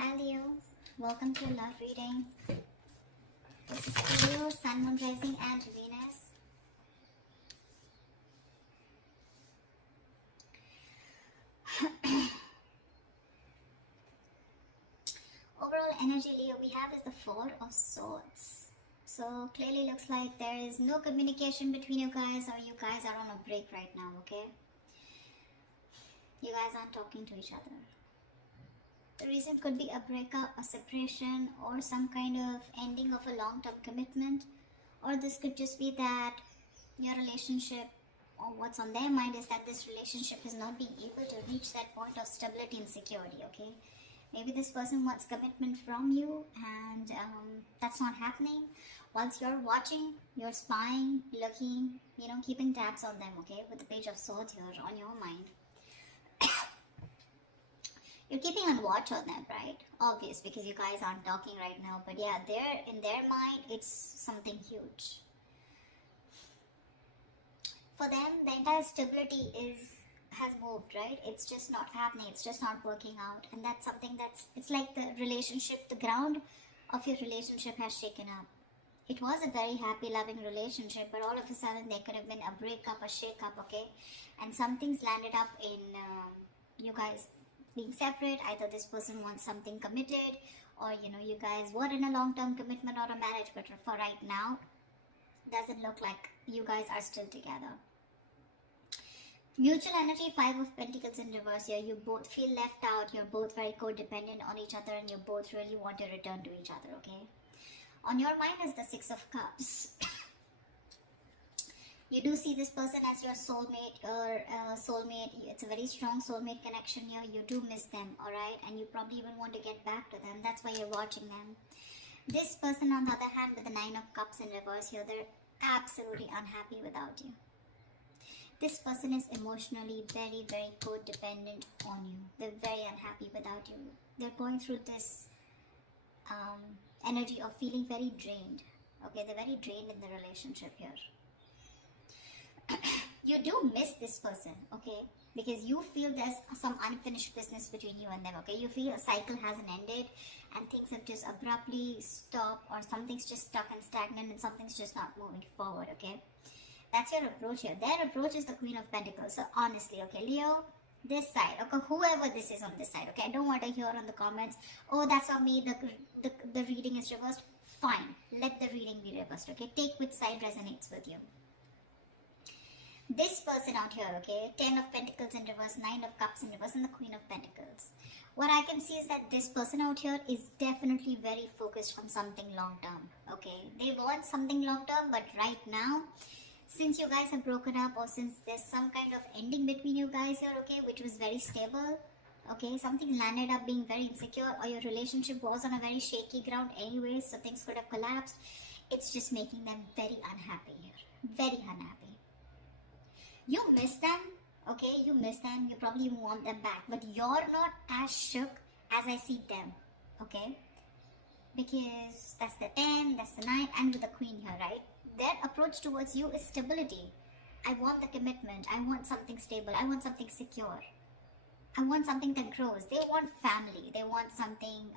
Hi Leo, welcome to love reading. This is Leo, Sun, Moon, Rising, and Venus. Overall energy, Leo, we have is the Four of Swords. So clearly looks like there is no communication between you guys, or you guys are on a break right now, okay? You guys aren't talking to each other. The reason could be a breakup, a separation, or some kind of ending of a long-term commitment. Or this could just be that your relationship, or what's on their mind is that this relationship is not being able to reach that point of stability and security, okay? Maybe this person wants commitment from you and that's not happening. Once you're watching, you're spying, looking, keeping tabs on them, okay? With the Page of Swords here on your mind. You're keeping on watch on them, right? Obvious, because you guys aren't talking right now. But yeah, in their mind, it's something huge. For them, the entire stability has moved, right? It's just not happening. It's just not working out. And that's something it's like the relationship, the ground of your relationship has shaken up. It was a very happy, loving relationship, but all of a sudden there could have been a breakup, a shake-up, okay? And some things landed up in you guys being separate. Either this person wants something committed, or you guys were in a long-term commitment or a marriage, but for right now doesn't look like you guys are still together. Mutual energy, Five of Pentacles in reverse here. You both feel left out, you're both very codependent on each other, and you both really want to return to each other, okay? On your mind is the Six of Cups. You do see this person as your soulmate or soulmate. It's a very strong soulmate connection here. You do miss them, alright? And you probably even want to get back to them. That's why you're watching them. This person, on the other hand, with the Nine of Cups in reverse here, they're absolutely unhappy without you. This person is emotionally very, very codependent on you. They're very unhappy without you. They're going through this energy of feeling very drained. Okay, they're very drained in the relationship here. You do miss this person, okay, because you feel there's some unfinished business between you and them, okay? You feel a cycle hasn't ended and things have just abruptly stopped, or something's just stuck and stagnant and something's just not moving forward, okay? That's your approach here. Their approach is the Queen of Pentacles. So honestly, okay, Leo, this side, okay, whoever this is on this side, okay, I don't want to hear on the comments, oh, that's not me, the reading is reversed. Fine, let the reading be reversed, okay? Take which side resonates with you. This person out here, okay, 10 of Pentacles in reverse, 9 of Cups in reverse, and the Queen of Pentacles. What I can see is that this person out here is definitely very focused on something long term, okay? They want something long term, but right now, since you guys have broken up, or since there's some kind of ending between you guys here, okay, which was very stable, okay, something landed up being very insecure, or your relationship was on a very shaky ground anyways, so things could have collapsed. It's just making them very unhappy here, very unhappy. You miss them, okay, you miss them, you probably want them back, but you're not as shook as I see them, okay, because that's the 10, that's the 9, and with the Queen here, right? Their approach towards you is stability. I want the commitment, I want something stable, I want something secure, I want something that grows. They want family, they want something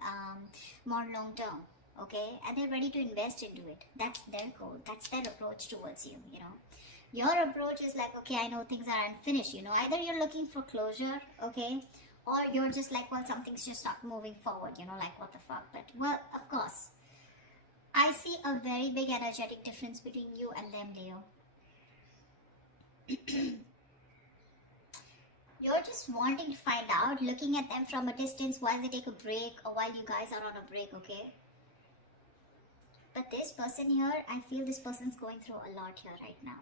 more long term, okay, and they're ready to invest into it. That's their goal, that's their approach towards you, Your approach is like, okay, I know things are unfinished, either you're looking for closure, okay, or you're just like, well, something's just not moving forward, like what the fuck. But well, of course, I see a very big energetic difference between you and them, Leo. You're just wanting to find out, looking at them from a distance while they take a break, or while you guys are on a break, okay? But this person here, I feel this person's going through a lot here right now.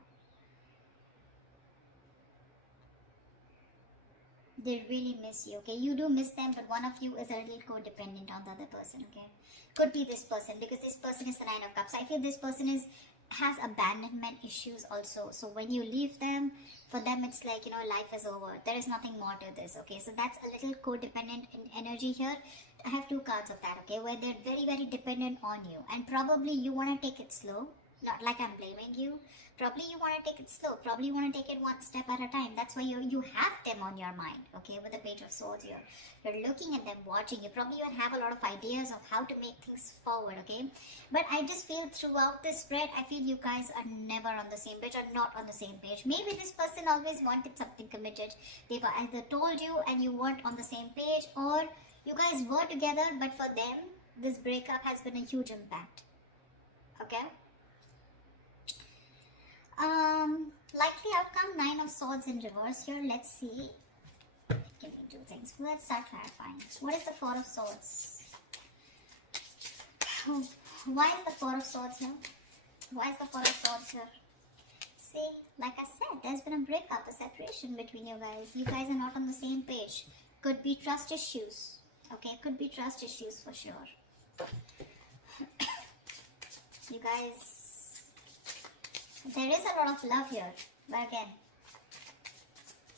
They really miss you, okay? You do miss them, but one of you is a little codependent on the other person, okay? Could be this person, because this person is the Nine of Cups. I feel this person has abandonment issues also. So when you leave them, for them it's like, life is over. There is nothing more to this, okay? So that's a little codependent energy here. I have two cards of that, okay? Where they're very, very dependent on you. And probably you want to take it slow, Not like I'm blaming you. Probably you want to take it slow. Probably you want to take it one step at a time. That's why you have them on your mind, okay, with the Page of Swords here. You're looking at them, watching. You probably even have a lot of ideas of how to make things forward, okay? But I just feel throughout this spread, I feel you guys are never on the same page or not on the same page. Maybe this person always wanted something committed. They've either told you and you weren't on the same page, or you guys were together, but for them, this breakup has been a huge impact, okay? Likely outcome, Nine of Swords in reverse here. Let's see. Give me two things. Let's start clarifying. What is the Four of Swords? Why is the Four of Swords here? Why is the Four of Swords here? See, like I said, there's been a breakup, a separation between you guys. You guys are not on the same page. Could be trust issues. Okay, could be trust issues for sure. You guys, there is a lot of love here, but again,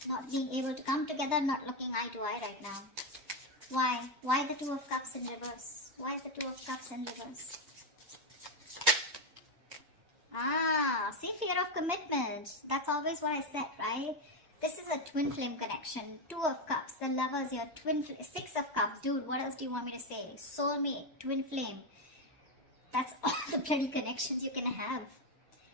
not being able to come together, not looking eye to eye right now. Why? Why the Two of Cups in reverse? Why is the Two of Cups in reverse? See, fear of commitment. That's always what I said, right? This is a twin flame connection. Two of Cups, the lovers here, Six of Cups. Dude, what else do you want me to say? Soulmate, twin flame. That's all the bloody connections you can have.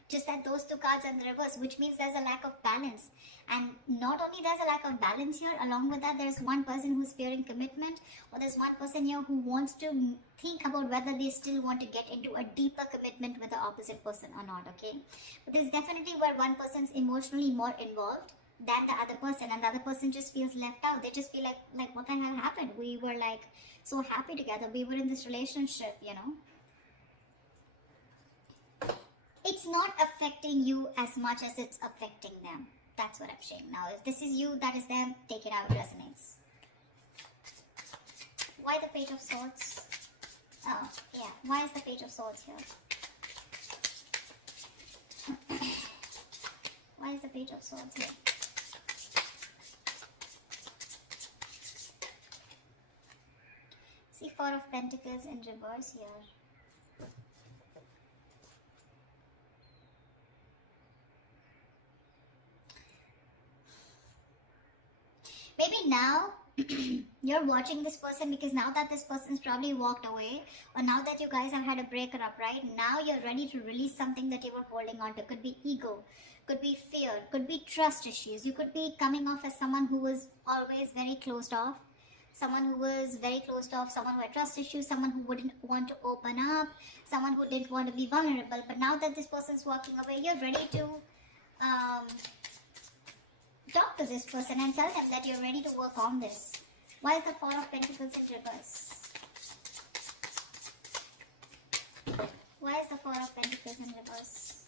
Just that those two cards are in the reverse, which means there's a lack of balance. And not only there's a lack of balance here, along with that, there's one person who's fearing commitment, or there's one person here who wants to think about whether they still want to get into a deeper commitment with the opposite person or not, okay? But there's definitely where one person's emotionally more involved than the other person, and the other person just feels left out. They just feel like what the hell happened? We were like so happy together. We were in this relationship, you know? It's not affecting you as much as it's affecting them. That's what I'm saying. Now, if this is you, that is them, take it out, it resonates. Why the Page of Swords? Oh, yeah. Why is the Page of Swords here? Why is the Page of Swords here? See, Four of Pentacles in reverse here. Maybe now you're watching this person because now that this person's probably walked away, or now that you guys have had a breakup, right? Now you're ready to release something that you were holding on to. Could be ego, could be fear, could be trust issues. You could be coming off as someone who was always very closed off, someone who was very closed off, someone who had trust issues, someone who wouldn't want to open up, someone who didn't want to be vulnerable. But now that this person's walking away, you're ready to talk to this person and tell them that you're ready to work on this. Why is the Four of Pentacles in reverse? Why is the Four of Pentacles in reverse?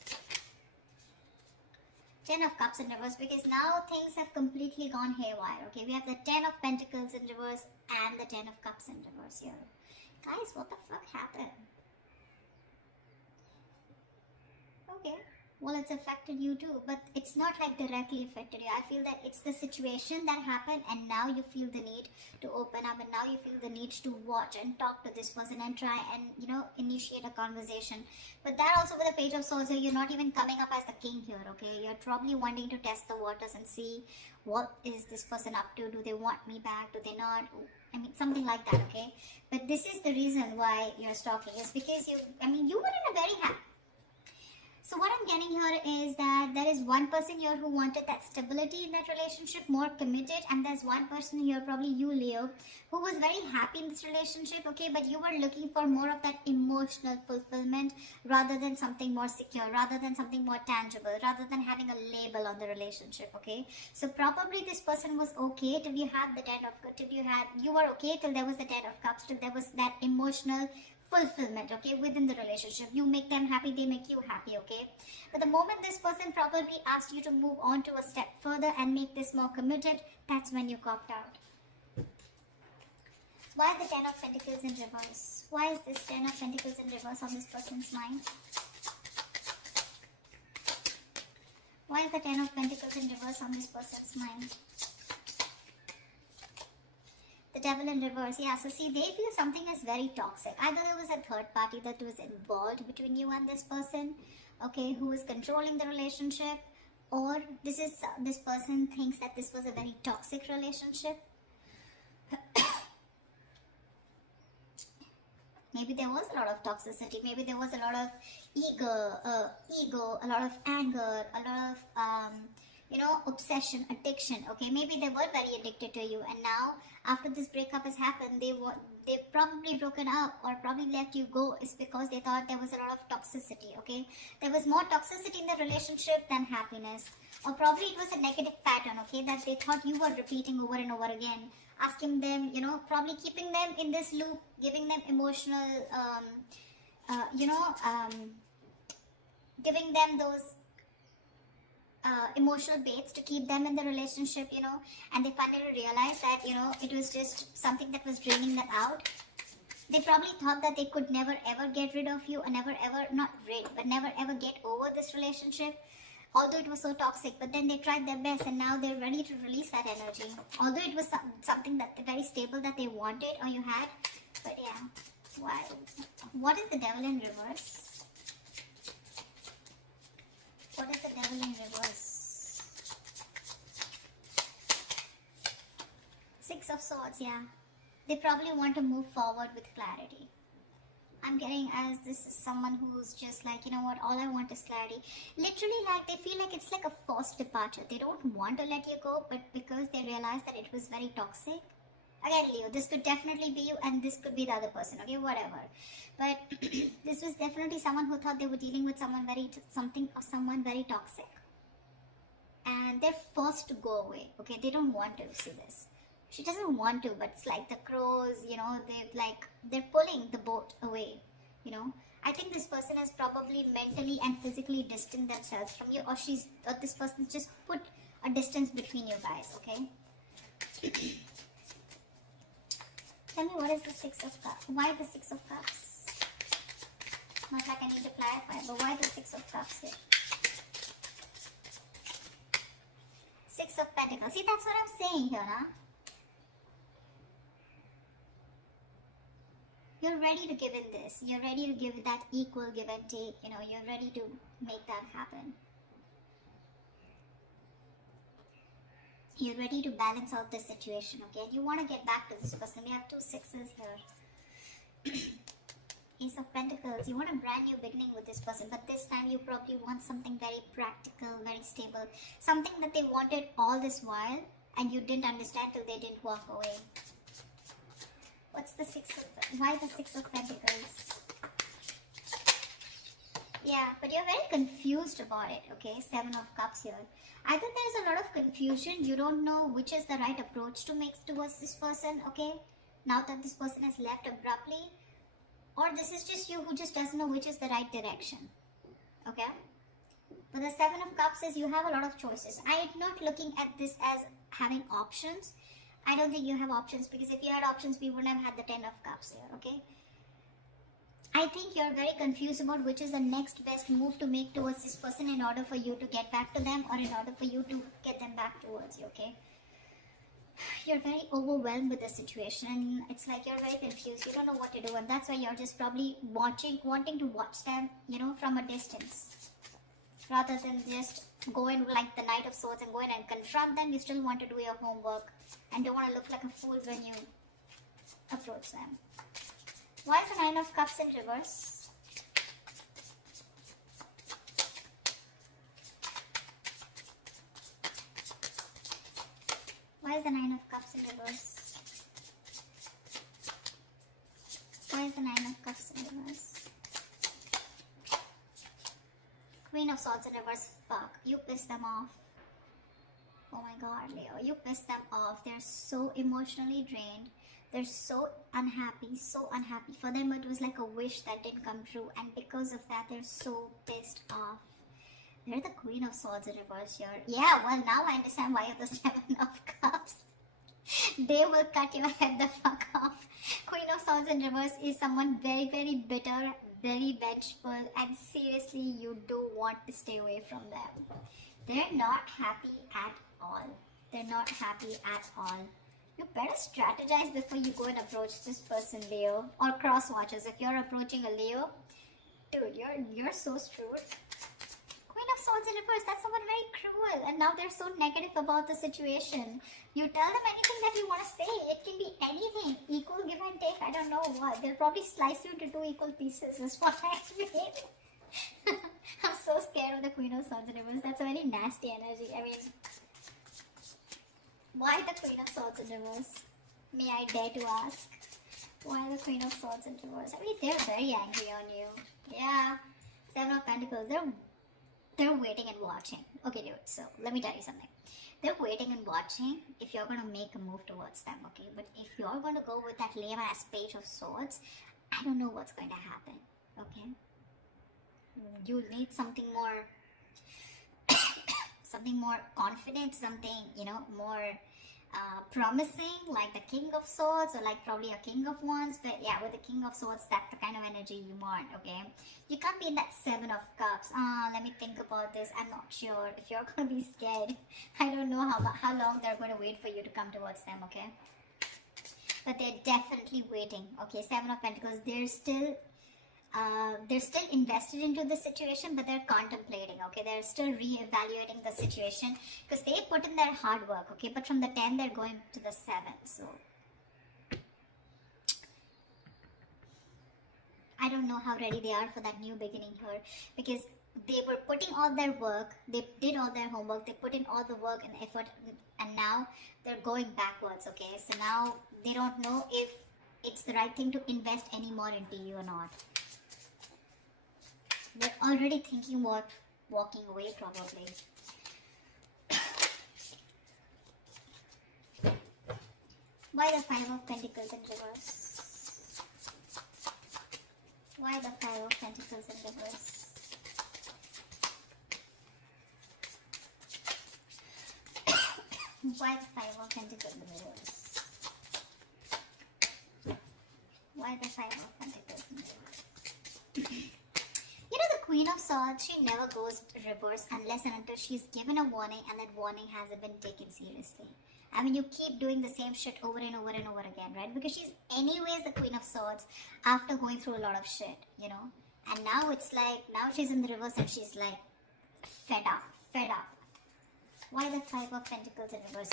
Ten of Cups in reverse, because now things have completely gone haywire. Okay, we have the Ten of Pentacles in reverse and the Ten of Cups in reverse here. Guys, what the fuck happened? Okay. Well, it's affected you too, but it's not like directly affected you. I feel that it's the situation that happened, and now you feel the need to open up, and now you feel the need to watch and talk to this person and try and, you know, initiate a conversation. But that also with the Page of Swords here, you're not even coming up as the king here, okay? You're probably wanting to test the waters and see what is this person up to. Do they want me back? Do they not? I mean, something like that, okay? But this is the reason why you're stalking, is because you were in a very happy. So what I'm getting here is that there is one person here who wanted that stability in that relationship, more committed, and there's one person here, probably you, Leo, who was very happy in this relationship, okay, but you were looking for more of that emotional fulfillment rather than something more secure, rather than something more tangible, rather than having a label on the relationship, okay? So probably this person was okay till you had the you were okay till there was the Ten of Cups, till there was that emotional fulfillment, okay, within the relationship. You make them happy, they make you happy, okay? But the moment this person probably asked you to move on to a step further and make this more committed, that's when you copped out. Why the Ten of Pentacles in reverse? Why is this Ten of Pentacles in reverse on this person's mind? Why is the Ten of Pentacles in reverse on this person's mind? The Devil in reverse. Yeah, so see, they feel something is very toxic. Either there was a third party that was involved between you and this person, okay, who is controlling the relationship, or this person thinks that this was a very toxic relationship. Maybe there was a lot of toxicity. Maybe there was a lot of ego, a lot of anger, a lot of obsession, addiction. Okay, maybe they were very addicted to you, and now after this breakup has happened, they've probably broken up or probably let you go. Is because they thought there was a lot of toxicity. Okay, there was more toxicity in the relationship than happiness, or probably it was a negative pattern. Okay, that they thought you were repeating over and over again, asking them, probably keeping them in this loop, giving them emotional, giving them those emotional baits to keep them in the relationship, and they finally realized that, it was just something that was draining them out. They probably thought that they could never ever get rid of you, and never ever, not rid, but never ever get over this relationship, although it was so toxic. But then they tried their best, and now they're ready to release that energy, although it was something that very stable that they wanted or you had. But yeah, why? What is the Devil in reverse? What is the Devil in reverse? Six of Swords. Yeah, they probably want to move forward with clarity. I'm getting as this is someone who's just like, you know what, all I want is clarity. Literally, like, they feel like it's like a forced departure. They don't want to let you go, but because they realize that it was very toxic. Again, Leo, this could definitely be you, and this could be the other person, okay, whatever. But this was definitely someone who thought they were dealing with someone very toxic. And they're forced to go away, okay? They don't want to see this. She doesn't want to, but it's like the crows, they're pulling the boat away, I think this person has probably mentally and physically distanced themselves from you, or this person just put a distance between you guys, okay? Tell me, what is the Six of Cups? Why the Six of Cups? Not like I need to clarify, but why the Six of Cups here? Six of Pentacles. See, that's what I'm saying here, huh? You're ready to give in this. You're ready to give that equal give and take. You're ready to make that happen. You're ready to balance out the situation, okay? You want to get back to this person. We have two sixes here. Ace of Pentacles. You want a brand new beginning with this person, but this time you probably want something very practical, very stable. Something that they wanted all this while, and you didn't understand till they didn't walk away. What's the why the Six of Pentacles? Yeah, but you're very confused about it, okay? Seven of Cups here. I think there's a lot of confusion. You don't know which is the right approach to make towards this person, okay? Now that this person has left abruptly. Or this is just you who just doesn't know which is the right direction, okay? But the Seven of Cups is you have a lot of choices. I'm not looking at this as having options. I don't think you have options, because if you had options, we wouldn't have had the Ten of Cups here, okay? I think you're very confused about which is the next best move to make towards this person in order for you to get back to them, or in order for you to get them back towards you, okay? You're very overwhelmed with the situation, and it's like you're very confused. You don't know what to do, and that's why you're just probably wanting to watch them, from a distance. Rather than just go in like the Knight of Swords and go in and confront them, you still want to do your homework and don't want to look like a fool when you approach them. Why is the Nine of Cups in reverse? Why is the Nine of Cups in reverse? Why is the Nine of Cups in reverse? Queen of Swords in reverse. Fuck, you pissed them off. Oh my god, Leo, you pissed them off. They're so emotionally drained. They're so unhappy, so unhappy. For them, it was like a wish that didn't come true, and because of that, they're so pissed off. They're the Queen of Swords in reverse here. Yeah, well, now I understand why you're the Seven of Cups. They will cut your head the fuck off. Queen of Swords in reverse is someone very, very bitter, very vengeful, and seriously, you do want to stay away from them. They're not happy at all. They're not happy at all. You better strategize before you go and approach this person, Leo. Or cross watchers. If you're approaching a Leo, dude, you're so screwed. Queen of Swords in reverse, that's someone very cruel, and now they're so negative about the situation. You tell them anything that you want to say. It can be anything. Equal give and take. I don't know what. They'll probably slice you into two equal pieces, is what I mean. I'm so scared of the Queen of Swords in reverse. That's a very nasty energy. I mean, why the Queen of Swords in reverse? May I dare to ask? Why the Queen of Swords in reverse? I mean, they're very angry on you. Yeah. Seven of Pentacles. They're waiting and watching. Okay, dude. So let me tell you something. They're waiting and watching if you're going to make a move towards them. Okay, but if you're going to go with that lame ass Page of Swords, I don't know what's going to happen. Okay. You'll need something more something more confident, something, you know, more promising, like the King of Swords, or like probably a King of Wands. But yeah, with the King of Swords, that's the kind of energy you want. Okay, you can't be in that Seven of Cups. Let me think about this. I'm not sure. If you're gonna be scared, I don't know how long they're going to wait for you to come towards them. Okay, but they're definitely waiting. Okay, Seven of Pentacles, they're still invested into the situation, but they're contemplating. Okay, they're still re-evaluating the situation because they put in their hard work. Okay, but from the 10 they're going to the 7. So I don't know how ready they are for that new beginning here, because they were putting all their work, they did all their homework, they put in all the work and effort, and now they're going backwards. Okay, so now they don't know if it's the right thing to invest any more into you or not. They're already thinking about walking away, probably. Why the Five of Pentacles in reverse? Why the Five of Pentacles in reverse? Why the Five of Pentacles in reverse? Why the Five of Pentacles in reverse? You know, the Queen of Swords, she never goes reverse unless and until she's given a warning and that warning hasn't been taken seriously. I mean, you keep doing the same shit over and over and over again, right? Because she's anyways the Queen of Swords after going through a lot of shit, you know? And now it's like, now she's in the reverse and she's like, fed up. Why the Five of Pentacles in reverse?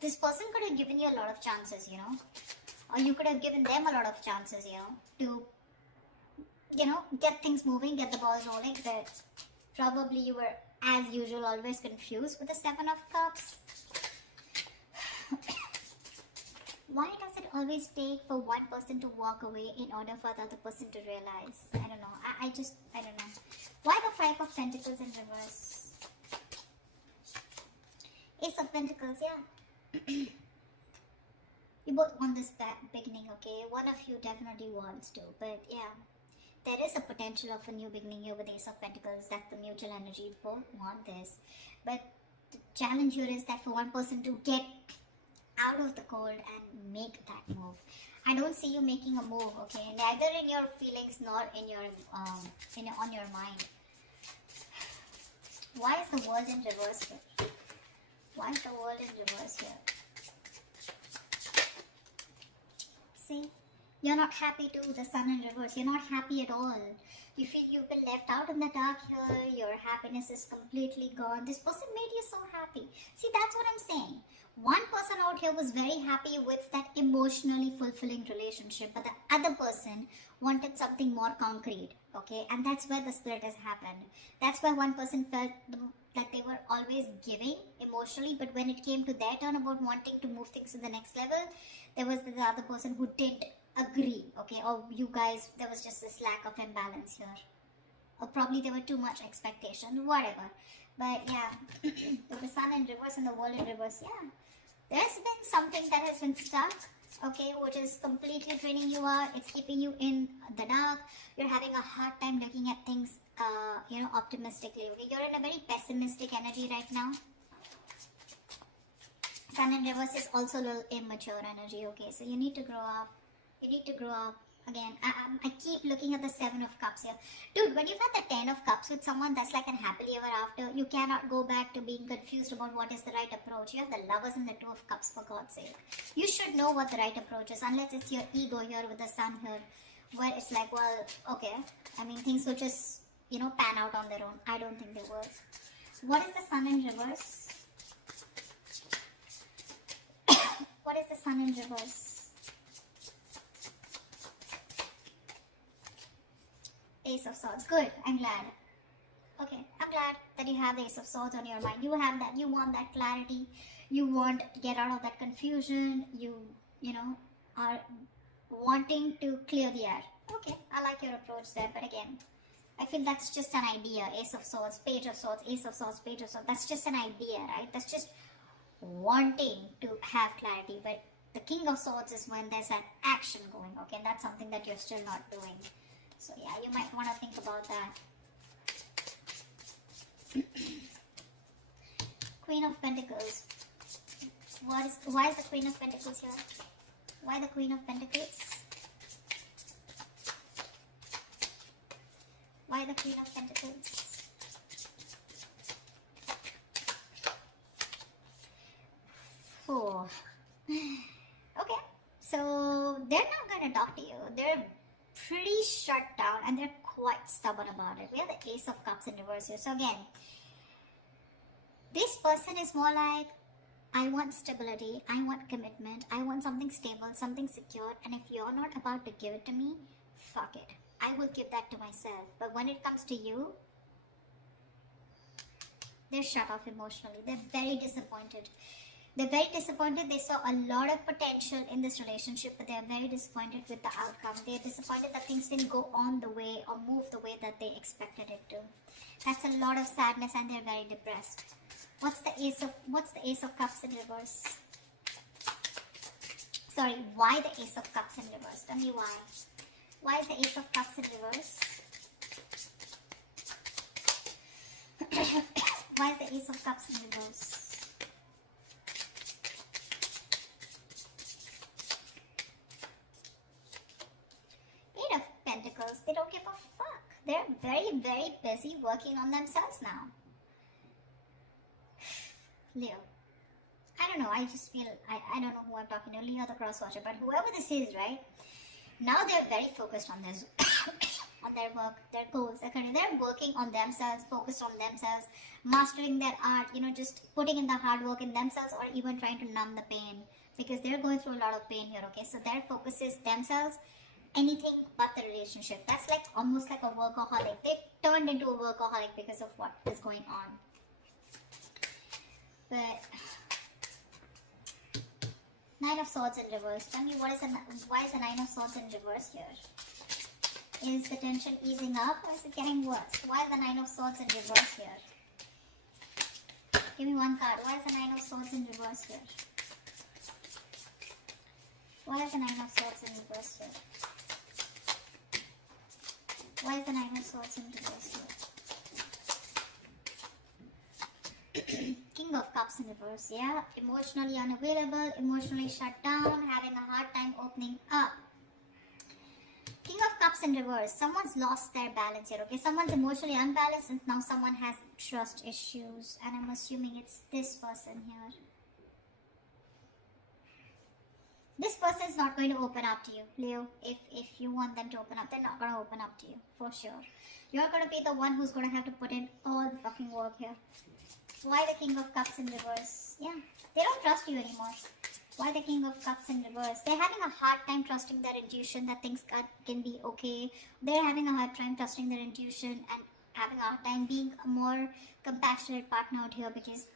This person could have given you a lot of chances, you know? Or you could have given them a lot of chances, you know, to, you know, get things moving, get the balls rolling. But probably you were, as usual, always confused with the Seven of Cups. Why does it always take for one person to walk away in order for the other person to realize? I don't know. I don't know. Why the Five of Pentacles in reverse? Ace of Pentacles, yeah. You both want this beginning, okay? One of you definitely wants to, but yeah. There is a potential of a new beginning here with Ace of Pentacles. That's the mutual energy. Both want this. But the challenge here is that for one person to get out of the cold and make that move. I don't see you making a move, okay? Neither in your feelings nor in your on your mind. Why is the world in reverse here? Why is the world in reverse here? See? You're not happy too, the Sun in reverse. You're not happy at all. You feel you've been left out in the dark here. Your happiness is completely gone. This person made you so happy. See, that's what I'm saying. One person out here was very happy with that emotionally fulfilling relationship, but the other person wanted something more concrete, okay? And that's where the split has happened. That's why one person felt that they were always giving emotionally, but when it came to their turn about wanting to move things to the next level, there was the other person who didn't agree, okay? Or you guys, there was just this lack of imbalance here. Or probably there were too much expectation, whatever. But yeah, the Sun in reverse and the world in reverse, yeah. There's been something that has been stuck, okay, which is completely draining you out. It's keeping you in the dark. You're having a hard time looking at things, you know, optimistically, okay? You're in a very pessimistic energy right now. Sun in reverse is also a little immature energy, okay? So you need to grow up. You need to grow up, Again, I keep looking at the 7 of Cups here. Dude, when you've had the 10 of Cups with someone that's like an happily ever after, you cannot go back to being confused about what is the right approach. You have the Lovers and the 2 of Cups, for God's sake. You should know what the right approach is, unless it's your ego here with the Sun here, where it's like, well, okay, I mean, things will just, pan out on their own. I don't think they will. What is the Sun in reverse? What is the Sun in reverse? Ace of Swords. Good. I'm glad. Okay. I'm glad that you have the Ace of Swords on your mind. You have that. You want that clarity. You want to get out of that confusion. You are wanting to clear the air. Okay. I like your approach there. But again, I feel that's just an idea. Ace of Swords, Page of Swords, Ace of Swords, Page of Swords. That's just an idea, right? That's just wanting to have clarity. But the King of Swords is when there's an action going. Okay. And that's something that you're still not doing. So yeah, you might want to think about that. Queen of Pentacles. Why is the Queen of Pentacles here? Why the Queen of Pentacles? Why the Queen of Pentacles? Oh. Okay, so they're not going to talk to you. They're pretty shut down and they're quite stubborn about it. We have the Ace of Cups in reverse here. So again, this person is more like, I want stability, I want commitment, I want something stable, something secure, and if you're not about to give it to me, fuck it. I will give that to myself. But when it comes to you, they're shut off emotionally. They're very disappointed. They're very disappointed. They saw a lot of potential in this relationship, but they're very disappointed with the outcome. They're disappointed that things didn't go on the way or move the way that they expected it to. That's a lot of sadness and they're very depressed. What's the Ace of Cups in reverse? Sorry, why the Ace of Cups in reverse? Tell me why. Why is the Ace of Cups in reverse? Why is the Ace of Cups in reverse? Pentacles, they don't give a fuck. They're very, very busy working on themselves now. Leo. I don't know, I just feel, I don't know who I'm talking to, Leo the cross watcher, but whoever this is, right? Now they're very focused on this, on their work, their goals, their career. They're working on themselves, focused on themselves, mastering their art, just putting in the hard work in themselves or even trying to numb the pain because they're going through a lot of pain here, okay? So their focus is themselves, anything but the relationship. That's like almost like a workaholic. They turned into a workaholic because of what is going on. But Nine of Swords in reverse. Tell me why is the Nine of Swords in reverse here? Is the tension easing up or is it getting worse? Why is the Nine of Swords in reverse here? Give me one card. Why is the Nine of Swords in reverse here? Why is the Nine of Swords in reverse here? Why is the Nine of Swords in reverse here? King of Cups in reverse, yeah. Emotionally unavailable, emotionally shut down, having a hard time opening up. King of Cups in reverse. Someone's lost their balance here, okay? Someone's emotionally unbalanced and now someone has trust issues. And I'm assuming it's this person here. This person is not going to open up to you, Leo. If you want them to open up, they're not going to open up to you, for sure. You're going to be the one who's going to have to put in all the fucking work here. Why the King of Cups in reverse? Yeah, they don't trust you anymore. Why the King of Cups in reverse? They're having a hard time trusting their intuition that things can be okay. They're having a hard time trusting their intuition and having a hard time being a more compassionate partner out here because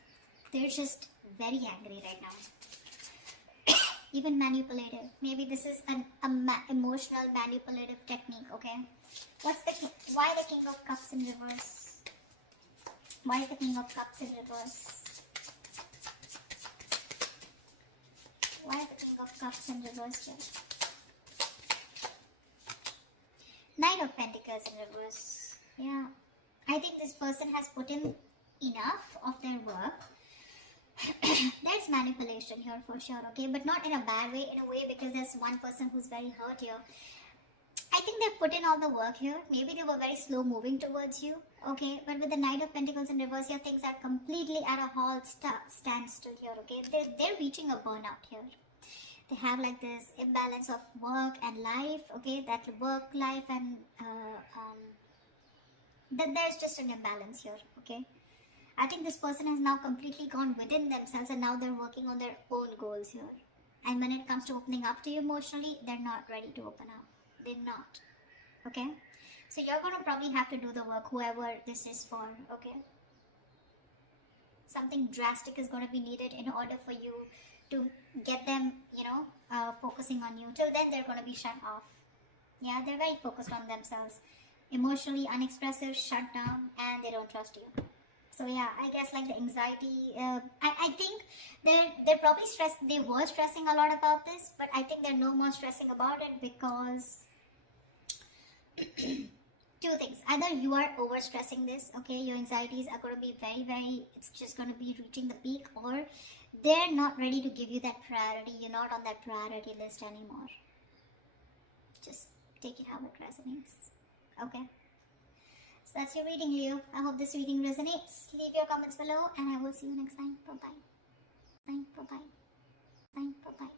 they're just very angry right now. Even manipulative. Maybe this is an emotional manipulative technique, okay? Why the King of Cups in reverse? Why is the King of Cups in reverse? Why is the King of Cups in reverse here? Nine of Pentacles in reverse. Yeah. I think this person has put in enough of their work. There's manipulation here for sure, okay? But not in a bad way, in a way because there's one person who's very hurt here. I think they've put in all the work here. Maybe they were very slow moving towards you. Okay, but with the Knight of Pentacles in reverse here, things are completely at a halt, standstill here. Okay, they're reaching a burnout here. They have like this imbalance of work and life. Okay, that work life and that there's just an imbalance here. Okay, I think this person has now completely gone within themselves and now they're working on their own goals here. And when it comes to opening up to you emotionally, they're not ready to open up. They're not. Okay? So you're going to probably have to do the work, whoever this is for. Okay? Something drastic is going to be needed in order for you to get them, focusing on you. Till then, they're going to be shut off. Yeah, they're very focused on themselves. Emotionally unexpressive, shut down, and they don't trust you. So yeah, I guess like the anxiety, I think they're probably stressed. They were stressing a lot about this, but I think they're no more stressing about it because two things. Either you are over stressing this, okay, your anxieties are going to be very, it's just going to be reaching the peak, or they're not ready to give you that priority. You're not on that priority list anymore. Just take it how it resonates. Okay. That's your reading, Leo. I hope this reading resonates. Leave your comments below and I will see you next time. Bye-bye. Bye-bye. Bye-bye. Bye-bye.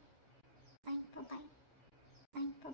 Bye-bye. Bye-bye.